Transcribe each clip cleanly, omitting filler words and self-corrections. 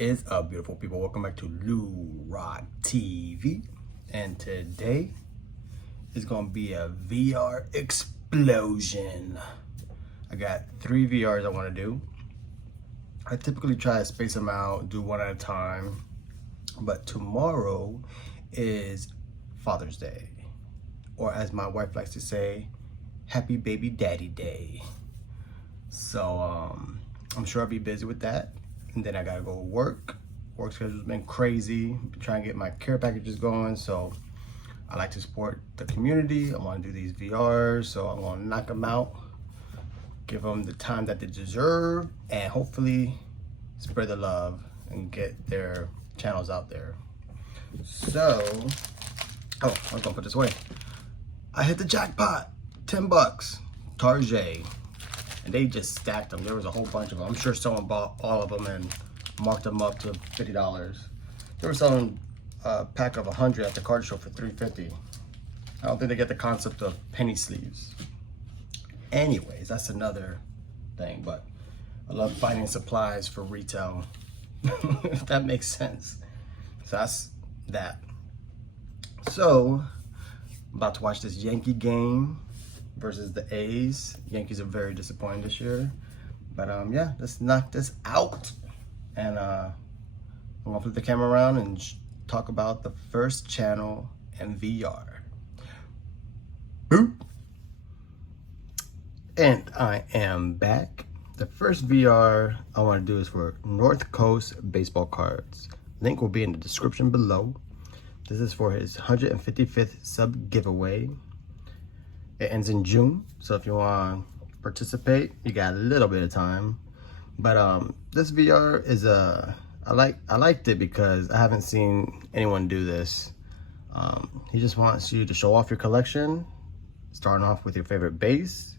What is up, beautiful people? Welcome back to Lou Rock TV. And today is going to be a VR explosion. I got 3 VRs I want to do. I typically try to space them out, do one at a time. But tomorrow is Father's Day. Or as my wife likes to say, Happy Baby Daddy Day. So I'm sure I'll be busy with that. And then I gotta go work. Work schedule's been crazy. Been trying to get my care packages going. So I like to support the community. I want to do these VRs. So I'm gonna knock them out, give them the time that they deserve, and hopefully spread the love and get their channels out there. So, I was gonna put this away. I hit the jackpot, 10 bucks, Target. And they just stacked them. There was a whole bunch of them. I'm sure someone bought all of them and marked them up to $50. They were selling a pack of 100 at the card show for $3.50. I don't think they get the concept of penny sleeves. Anyways, that's another thing, but I love finding supplies for retail, if that makes sense. So that's that. So, I'm about to watch this Yankee game versus the A's. Yankees are very disappointing this year. But yeah, let's knock this out. And I'm gonna flip the camera around and talk about the first channel and VR. Boop. And I am back. The first VR I want to do is for North Coast baseball cards. Link will be in the description below. This is for his 155th sub giveaway. It ends in June, so if you want to participate, you got a little bit of time. But this VR is I liked it because I haven't seen anyone do this. He just wants you to show off your collection, starting off with your favorite base,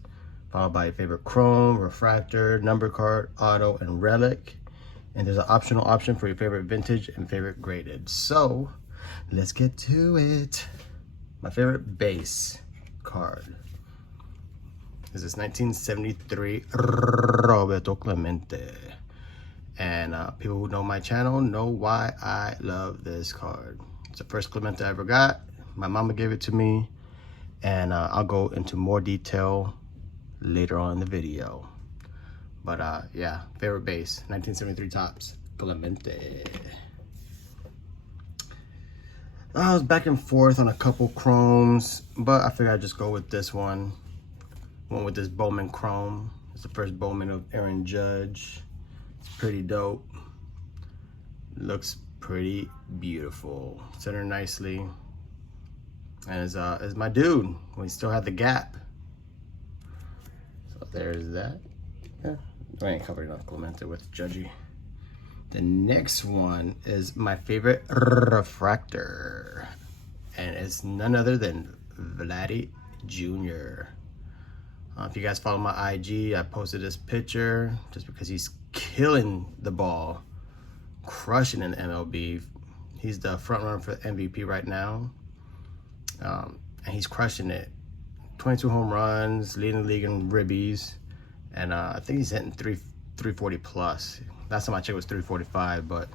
followed by your favorite chrome, refractor, number card, auto, and relic. And there's an optional option for your favorite vintage and favorite graded. So let's get to it. My favorite base card is this 1973 Roberto Clemente. And people who know my channel know why I love this card. It's the first Clemente I ever got. My mama gave it to me, and I'll go into more detail later on in the video. But yeah, favorite base, 1973 Topps Clemente. I was back and forth on a couple chromes, but I figured I'd just go with this one. Went with this Bowman chrome. It's the first Bowman of Aaron Judge. It's pretty dope. Looks pretty beautiful. Centered nicely. And is my dude. We still have the gap. So there's that. Yeah, I ain't covered enough Clemente with Judgy. The next one is my favorite refractor, and it's none other than Vladdy Jr. If you guys follow my IG, I posted this picture just because he's killing the ball, crushing in MLB. He's the front runner for MVP right now, and he's crushing it. 22 home runs, leading the league in ribbies, and I think he's hitting 340 plus. Last time I checked was 345, but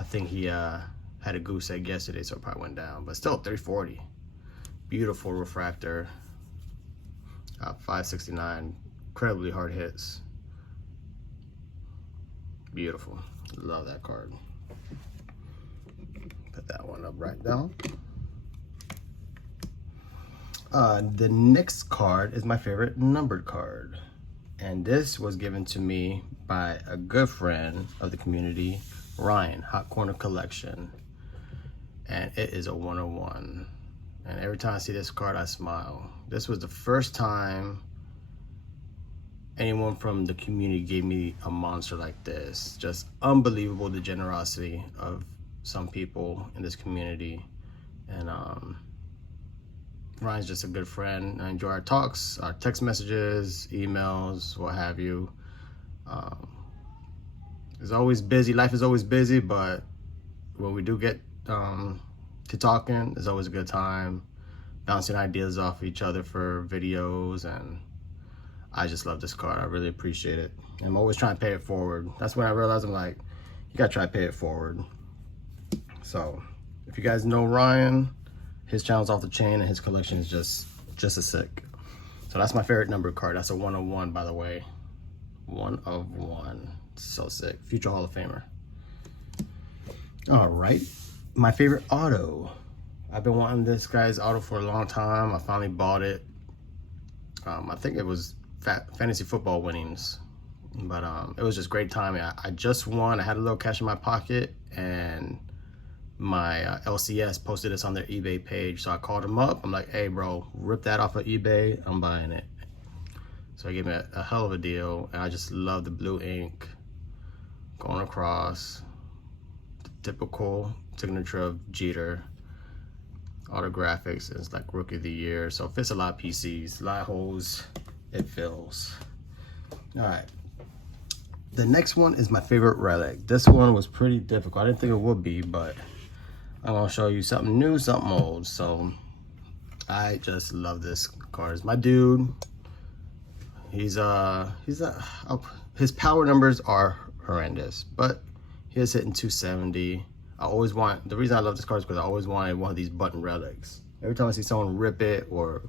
I think he had a goose egg yesterday, so it probably went down. But still, 340. Beautiful refractor. 569. Incredibly hard hits. Beautiful. Love that card. Put that one up right down. The next card is my favorite numbered card. And this was given to me by a good friend of the community, Ryan, Hot Corner Collection. And it is a 101. And every time I see this card, I smile. This was the first time anyone from the community gave me a monster like this. Just unbelievable, the generosity of some people in this community. And Ryan's just a good friend. I enjoy our talks, our text messages, emails, what have you. It's always busy. Life is always busy, but when we do get to talking, it's always a good time. Bouncing ideas off each other for videos, and I just love this card. I really appreciate it. I'm always trying to pay it forward. That's when I realized I'm like, you gotta try to pay it forward. So if you guys know Ryan, his channel's off the chain and his collection is just as sick. So that's my favorite number card. That's a 101, by the way. 1 of 1. So sick. Future Hall of Famer. All right, my favorite auto. I've been wanting this guy's auto for a long time. I finally bought it. I think it was fantasy football winnings, but it was just great timing. I just won. I had a little cash in my pocket, and my LCS posted this on their eBay page. So I called him up. I'm like, hey bro, rip that off of eBay. I'm buying it. So he gave me a hell of a deal, and I just love the blue ink going across. The typical signature of Jeter. Autographics is like Rookie of the Year, so it fits a lot of PCs, a lot of holes, it fills. All right, the next one is my favorite relic. This one was pretty difficult. I didn't think it would be, but I'm gonna show you something new, something old. So I just love this card. It's my dude. His power numbers are horrendous, but he is hitting 270. The reason I love this card is because I always wanted one of these button relics. Every time I see someone rip it, or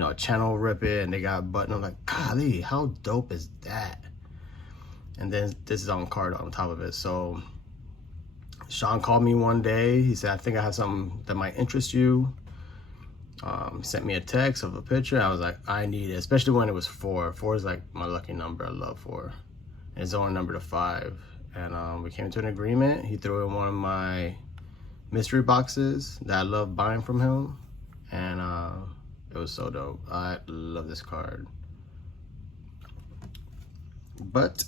a channel rip it and they got a button, I'm like, golly, how dope is that? And then this is on card on top of it. So Sean called me one day. He said, I think I have something that might interest you. He sent me a text of a picture. I was like, I need it, especially when it was 4. 4 is like my lucky number. I love 4. And it's only number to 5. And we came to an agreement. He threw in one of my mystery boxes that I love buying from him, and it was so dope. I love this card. But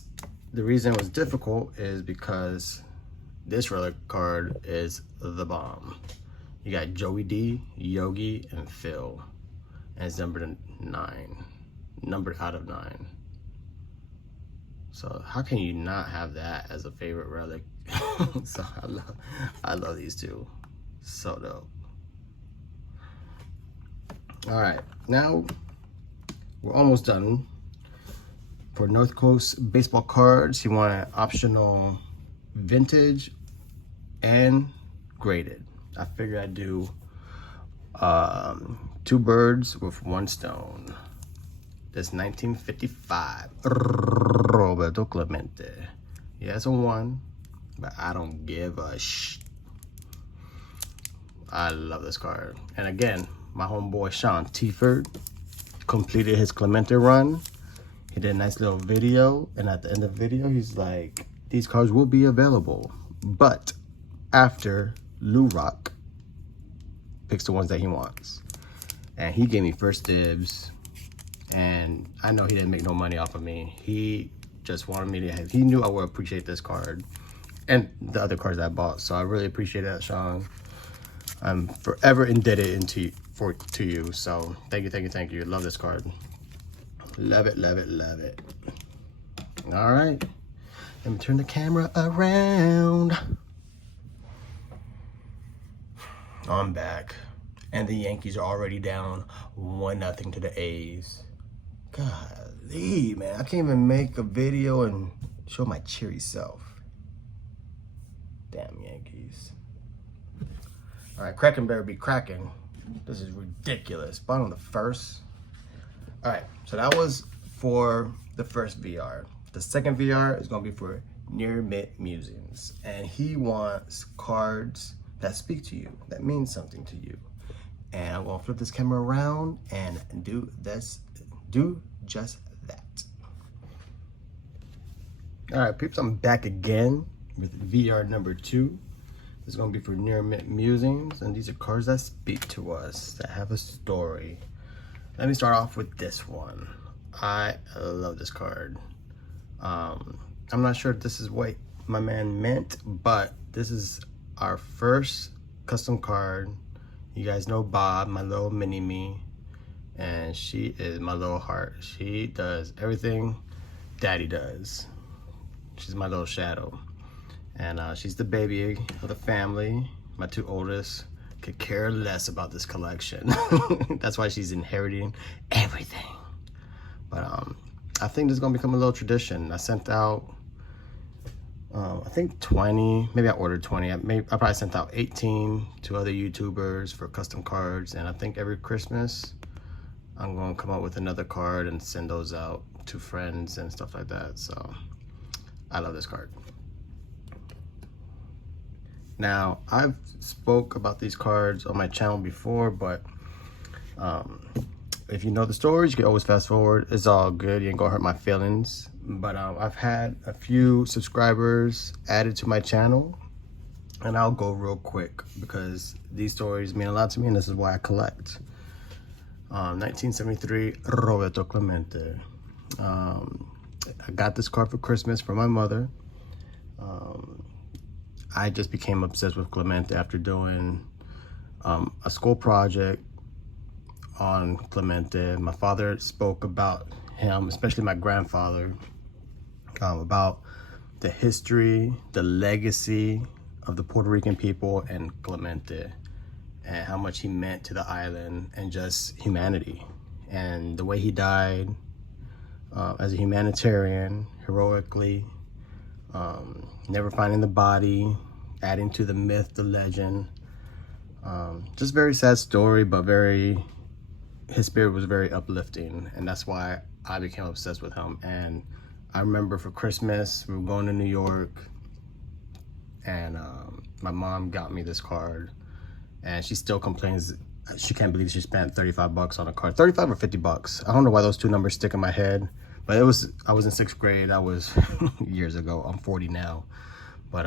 the reason it was difficult is because this relic card is the bomb. You got Joey D, Yogi, and Phil, and it's numbered 9, numbered out of 9. So how can you not have that as a favorite relic? So I love these two. So dope. All right, now we're almost done. For North Coast baseball cards, he wanted optional vintage and graded. I figured I'd do 2 birds with 1 stone. This 1955 Roberto Clemente. Yeah, it's a 1, but I don't give a sh. I love this card. And again, my homeboy Sean Tiford completed his Clemente run. He did a nice little video, and at the end of the video, he's like, these cards will be available, but after Lou Rock picks the ones that he wants. And he gave me first dibs. And I know he didn't make no money off of me. He just wanted me to have, he knew I would appreciate this card and the other cards that I bought. So I really appreciate that, Sean. I'm forever indebted to you. So thank you. Love this card. Love it. All right. Let me turn the camera around. I'm back. And the Yankees are already down 1-0 to the A's. Golly, man, I can't even make a video and show my cheery self. Damn Yankees. All right, cracking better be cracking. This is ridiculous. Bottom of the first. All right, so that was for the first VR. The second VR is gonna be for Near Mint Musings. And he wants cards that speak to you, that mean something to you. And I'm gonna flip this camera around and do just that. All right, peeps, I'm back again with VR number 2. This is gonna be for Near Mint Musings, and these are cards that speak to us, that have a story. Let me start off with this one. I love this card. I'm not sure if this is what my man meant, but this is our first custom card. You guys know Bob, my little mini-me, and she is my little heart. She does everything Daddy does. She's my little shadow. And she's the baby of the family. My 2 oldest could care less about this collection. That's why she's inheriting everything. But I think this is gonna become a little tradition. I sent out a I think 20, maybe I ordered 20. I probably sent out 18 to other YouTubers for custom cards. And I think every Christmas, I'm going to come up with another card and send those out to friends and stuff like that. So I love this card. Now, I've spoke about these cards on my channel before, but if you know the stories, you can always fast forward. It's all good. You ain't gonna hurt my feelings. But I've had a few subscribers added to my channel, and I'll go real quick because these stories mean a lot to me, and this is why I collect. 1973, Roberto Clemente. I got this card for Christmas from my mother. I just became obsessed with Clemente after doing a school project on Clemente. My father spoke about him, especially my grandfather, about the history, the legacy of the Puerto Rican people and Clemente, and how much he meant to the island and just humanity. And the way he died as a humanitarian, heroically, never finding the body, adding to the myth, the legend. Just very sad story, but his spirit was very uplifting, and that's why I became obsessed with him. And I remember for Christmas, we were going to New York, and my mom got me this card, and she still complains. She can't believe she spent 35 bucks on a card. 35 or 50 bucks. I don't know why those two numbers stick in my head, but I was in 6th grade. I was years ago. I'm 40 now. But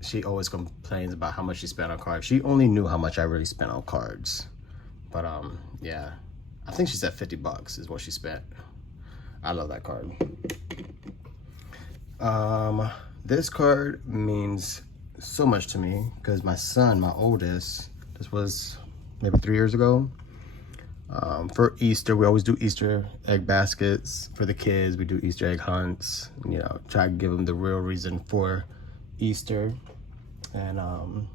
she always complains about how much she spent on cards. She only knew how much I really spent on cards. But yeah, I think she said 50 bucks is what she spent. I love that card. This card means so much to me because my son, my oldest, this was maybe 3 years ago. For Easter, we always do Easter egg baskets for the kids. We do Easter egg hunts, you know, try to give them the real reason for Easter. And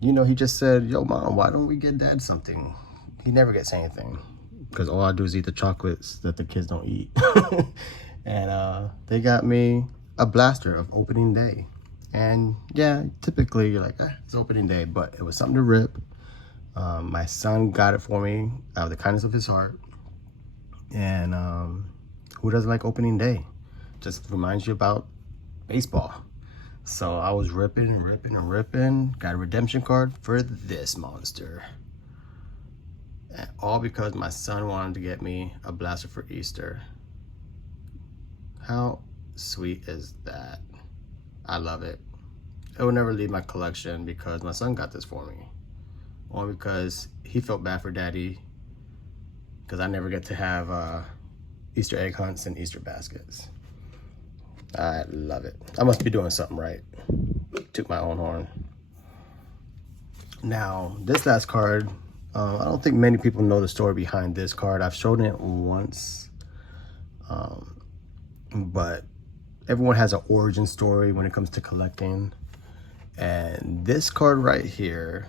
you know, he just said, yo, Mom, why don't we get Dad something? He never gets anything because all I do is eat the chocolates that the kids don't eat. And they got me a blaster of opening day. And yeah, typically you're like, it's opening day, but it was something to rip. My son got it for me out of the kindness of his heart. And who doesn't like opening day? Just reminds you about baseball. So I was ripping and ripping and ripping. Got a redemption card for this monster. And all because my son wanted to get me a blaster for Easter. How sweet is that? I love it. It will never leave my collection because my son got this for me. Only because he felt bad for Daddy because I never get to have Easter egg hunts and Easter baskets. I love it. I must be doing something right. Took my own horn. Now, this last card, I don't think many people know the story behind this card. I've shown it once, but everyone has an origin story when it comes to collecting. And this card right here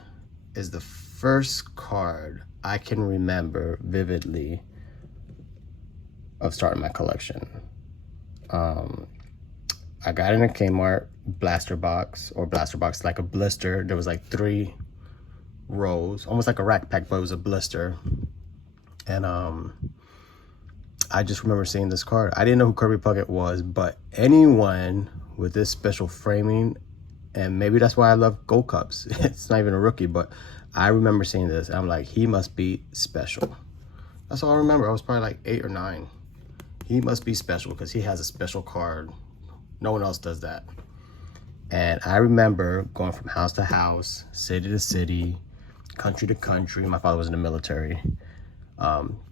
is the first card I can remember vividly of starting my collection. I got in a Kmart blaster box like a blister. There was like 3 rows, almost like a rack pack, but it was a blister. And I just remember seeing this card. I didn't know who Kirby Puckett was, but anyone with this special framing, and maybe that's why I love Gold Cups. It's not even a rookie, but I remember seeing this. And I'm like, he must be special. That's all I remember. I was probably like 8 or 9. He must be special because he has a special card. No one else does that. And I remember going from house to house, city to city, country to country. My father was in the military.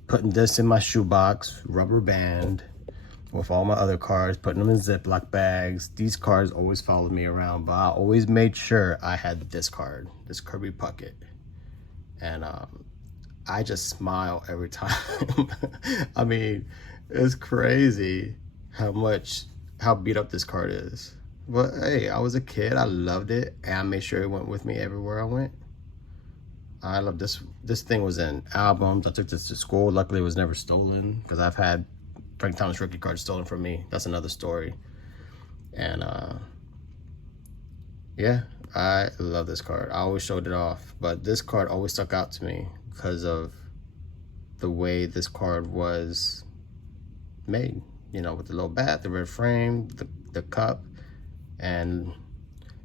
Putting this in my shoebox, rubber band, with all my other cards, putting them in Ziploc bags. These cards always followed me around, but I always made sure I had this card, this Kirby Puckett. And I just smile every time. I mean, it's crazy how beat up this card is. But hey, I was a kid, I loved it, and I made sure it went with me everywhere I went. I love this. This thing was in albums. I took this to school. Luckily, it was never stolen because I've had Frank Thomas rookie cards stolen from me. That's another story. And yeah, I love this card. I always showed it off, but this card always stuck out to me because of the way this card was made, you know, with the little bat, the red frame, the cup, and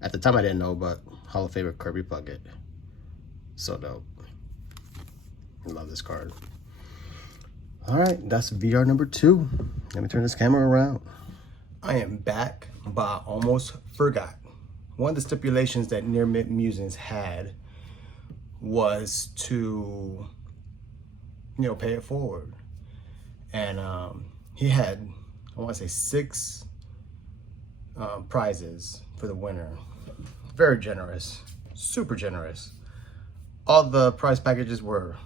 at the time I didn't know, but Hall of Famer Kirby Puckett. So dope. I love this card. All right, that's VR number 2. Let me turn this camera around. I am back, but I almost forgot. One of the stipulations that Near Mint Musings had was to, you know, pay it forward. And he had, I want to say 6 prizes for the winner. Very generous, super generous. All the prize packages were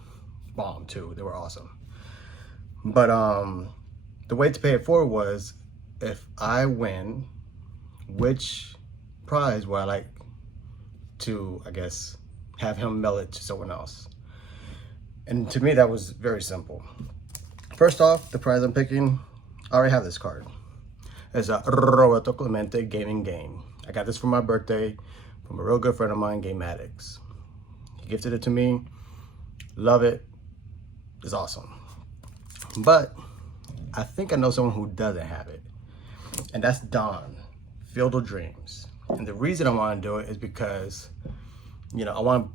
bomb too. They were awesome. But the way to pay it forward was, if I win, which prize would I like to, I guess, have him mail it to someone else? And to me, that was very simple. First off, the prize I'm picking, I already have this card. It's a Roberto Clemente Gaming Game. I got this for my birthday from a real good friend of mine, Game Addicts. He gifted it to me. Love it. It's awesome. But I think I know someone who doesn't have it. And that's Don, Field of Dreams. And the reason I want to do it is because, you know, I want to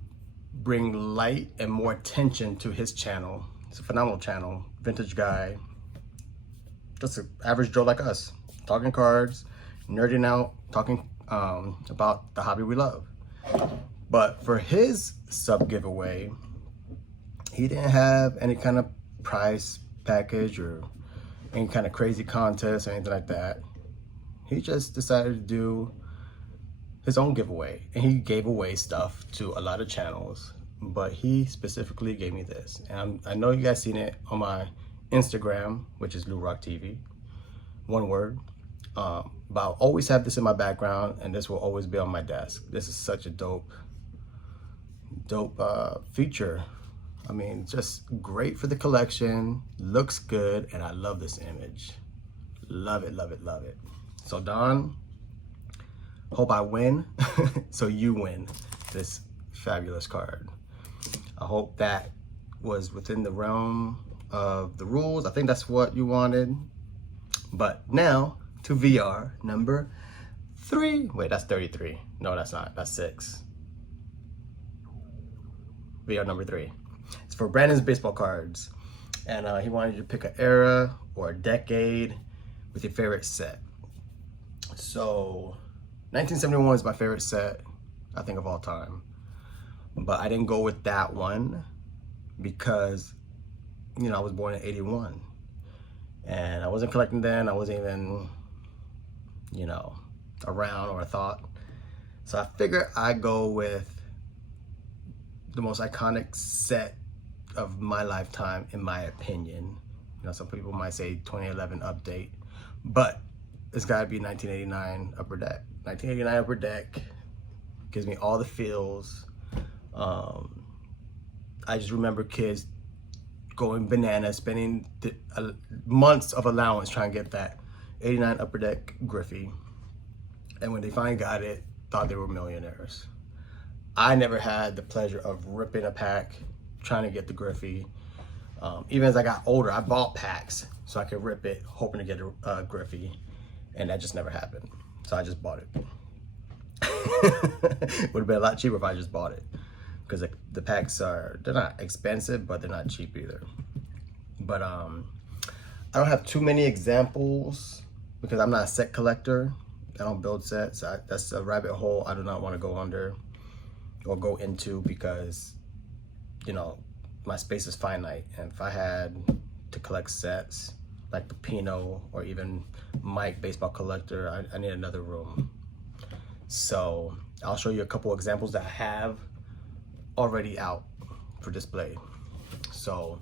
bring light and more attention to his channel. It's a phenomenal channel, vintage guy, just an average Joe like us, talking cards, nerding out, talking about the hobby we love. But for his sub giveaway, he didn't have any kind of prize package or any kind of crazy contest or anything like that. He just decided to do his own giveaway, and he gave away stuff to a lot of channels, but he specifically gave me this. And I know you guys seen it on my Instagram, which is Lou Rock TV, one word. But I'll always have this in my background, and this will always be on my desk. This is such a dope feature. I mean, just great for the collection, looks good, and I love this image. Love it, love it, love it. So Don, hope I win, so you win this fabulous card. I hope that was within the realm of the rules. I think that's what you wanted. But now to VR number 3. Wait, that's 33. No, that's not. That's 6. VR number 3. It's for Brandon's baseball cards. And he wanted you to pick an era or a decade with your favorite set. So 1971 is my favorite set, I think, of all time. But I didn't go with that one because, you know, I was born in 81. And I wasn't collecting then. I wasn't even, you know, around or a thought. So I figured I'd go with the most iconic set of my lifetime, in my opinion. You know, some people might say 2011 update, but it's gotta be 1989 Upper Deck. 1989 Upper Deck gives me all the feels. I just remember kids going bananas, spending months of allowance trying to get that 89 Upper Deck Griffey. And when they finally got it, thought they were millionaires. I never had the pleasure of ripping a pack, trying to get the Griffey. Even as I got older, I bought packs so I could rip it, hoping to get a Griffey. And that just never happened. So I just bought it. Would have been a lot cheaper if I just bought it. Because the packs they're not expensive, but they're not cheap either. But I don't have too many examples because I'm not a set collector. I don't build sets. That's a rabbit hole I do not want to go under or go into because, you know, my space is finite. And if I had to collect sets like the Pino or even Mike Baseball Collector, I need another room. So I'll show you a couple examples that I have already out for display. So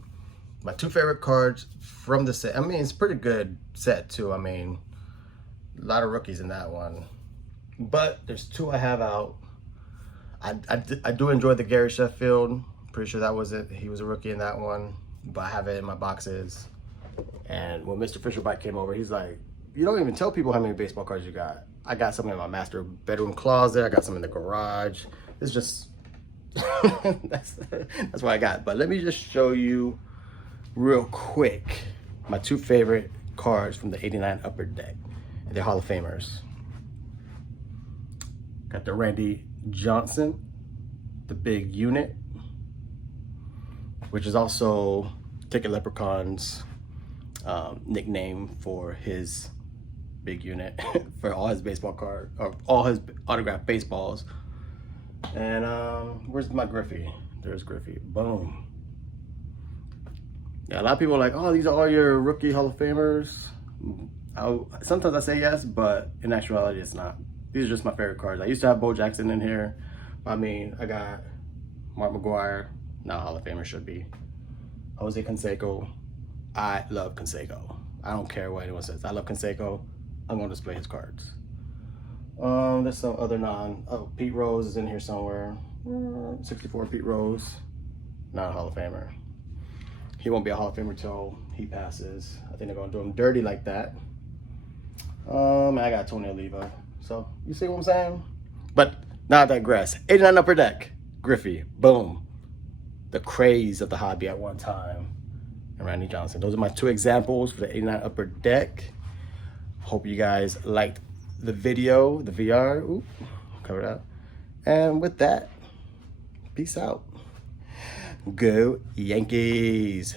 my 2 favorite cards from the set. I mean, it's a pretty good set too. I mean, a lot of rookies in that one. But there's 2 I have out. I do enjoy the Gary Sheffield. Pretty sure that was it. He was a rookie in that one. But I have it in my boxes. And when Mr. Fisher Bike came over, he's like, "You don't even tell people how many baseball cards you got." I got some in my master bedroom closet. I got some in the garage. It's just, that's what I got. But let me just show you real quick my 2 favorite cards from the 89 Upper Deck. They're Hall of Famers. Got the Randy Johnson, the big unit, which is also Ticket Leprechaun's nickname for his big unit for all his baseball card, or all his autographed baseballs. And where's my Griffey? There's Griffey. Boom. Yeah, a lot of people are like, oh, these are all your rookie Hall of Famers. Sometimes I say yes, but in actuality, it's not. These are just my favorite cards. I used to have Bo Jackson in here. I mean, I got Mark McGwire. Now Hall of Famer should be. Jose Canseco. I love Canseco. I don't care what anyone says. I love Canseco. I'm going to display his cards. There's some other Pete Rose is in here somewhere. 64 Pete Rose. Not a Hall of Famer. He won't be a Hall of Famer till he passes. I think they're going to do him dirty like that. I got Tony Oliva. So, you see what I'm saying? But now I digress. 89 Upper Deck. Griffey. Boom. The craze of the hobby at one time. And Randy Johnson. Those are my 2 examples for the 89 Upper Deck. Hope you guys liked the video, the VR. Ooh, cover it up. And with that, peace out. Go Yankees.